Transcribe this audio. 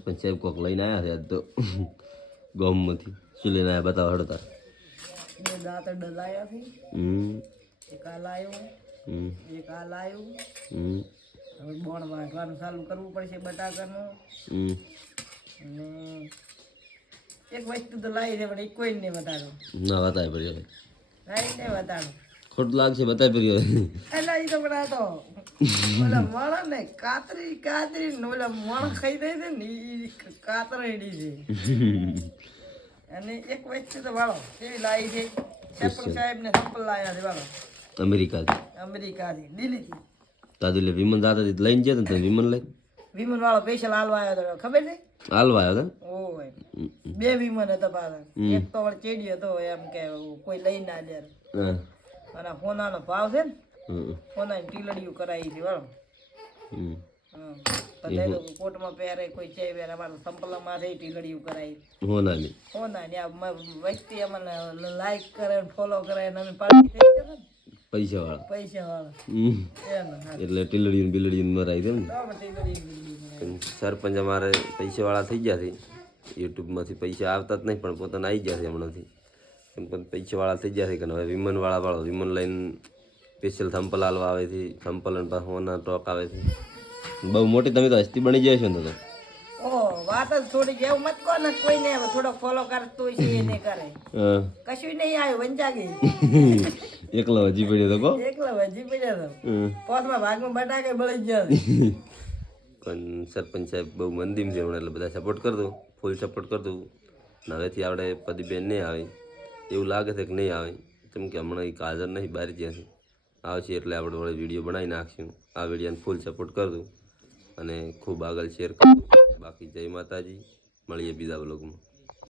સરપંચ સાહેબ કોક લઈને આવ્યા છે આજ તો ગામમાંથી શું લઈને આવ્યા બતાવો હડો તાર બે દાંત ડલાયા થી એક આ લાયો એક આ લાયો હવે બોણ વાટવાનું ચાલુ કરવું પડશે બટાકાનું અને એક વસ્તુ તો લાવી છે પણ એક કોઈ નહીં બતાડો ના બતાવી પડ્યો લાવી નહીં બતાડો ખોટું લાગશે બતાવી પડ્યો એટલે એ તો બનાતો ઓલા મણ ને કાતરી કાતરી ને ઓલા મણ ખાઈ દે છે ને એ કાતરેડી છે અને એક વસ્તુ તો વાળો કેવી લાવી છે સરપંચ સાહેબ ને સંપલ લાયા છે વાળો અમેરિકાથી દિલ્હીથી દાદુ વિમન દાદા લઈને જતો ને વિમન લઈને વિમન વાળો સ્પેશિયલ હાલવા આવ્યો હતો ખબર છે હાલવા આવ્યો હતો ઓય બે વિમન હતા પાછા એક તો વળ ચેડી હતો એમ કે કોઈ લઈ ના લે અને સોનાનો ભાવ છે ને સોનાની ટીલડીયું કરાવી છે વાળો કોટમાં પહેરે કોઈ છે પહેરે અમારે સંપલમાં થઈ ટીલડીયું કરાવી સોનાની આ વ્યક્તિ અમને લાઈક કરે ફોલો કરે અમે પાર્ટી થઈ જશે ને પૈસા વાળા એટલે ટીલડી બિલડી મરાઈ દે ને સરપંચ અમારે પૈસા વાળા થઈ ગયા છે યુટ્યુબમાંથી પૈસા આવતા જ નહીં પણ પોતાને આવી ગયા છે હમણાંથી પણ પૈસા વાળા થઈ ગયા છે કે હવે વિમન વાળો વિમન લઈને સ્પેશિયલ થંપલ હાલવા આવે છે થંપલ અને હોના ટોક આવે છે બહુ મોટી તમે તો હસ્તી બની જાય છો ને તો વાત જ થોડી એવું મત કહો ને કોઈ ને થોડો ફોલો કરતો હોય છે એને કરે કશું નહીં આવ્યું વંચાગી એકલો હજી પડ્યો તો એકલો હજી પડ્યો તો પોતમાં ભાગમાં બટાકે બળી ગયો પણ સરપંચ સાહેબ બહુ મંદીમ છે હમણાં એટલે બધા સપોર્ટ કરતો ફૂલ સપોર્ટ કરતું હવેથી આપણે પદીબેન નહીં આવે એવું લાગે છે કે નહીં આવે કેમ કે હમણાં એ હાજર નહીં બહાર જ્યાં છે આવશે એટલે આપણે વડે વિડીયો બનાવી નાખશું આ વિડીયોને ફૂલ સપોર્ટ કરતું અને ખૂબ આગળ શેર કરતું બાકી જય માતાજી મળીએ બીજા બ્લોગમાં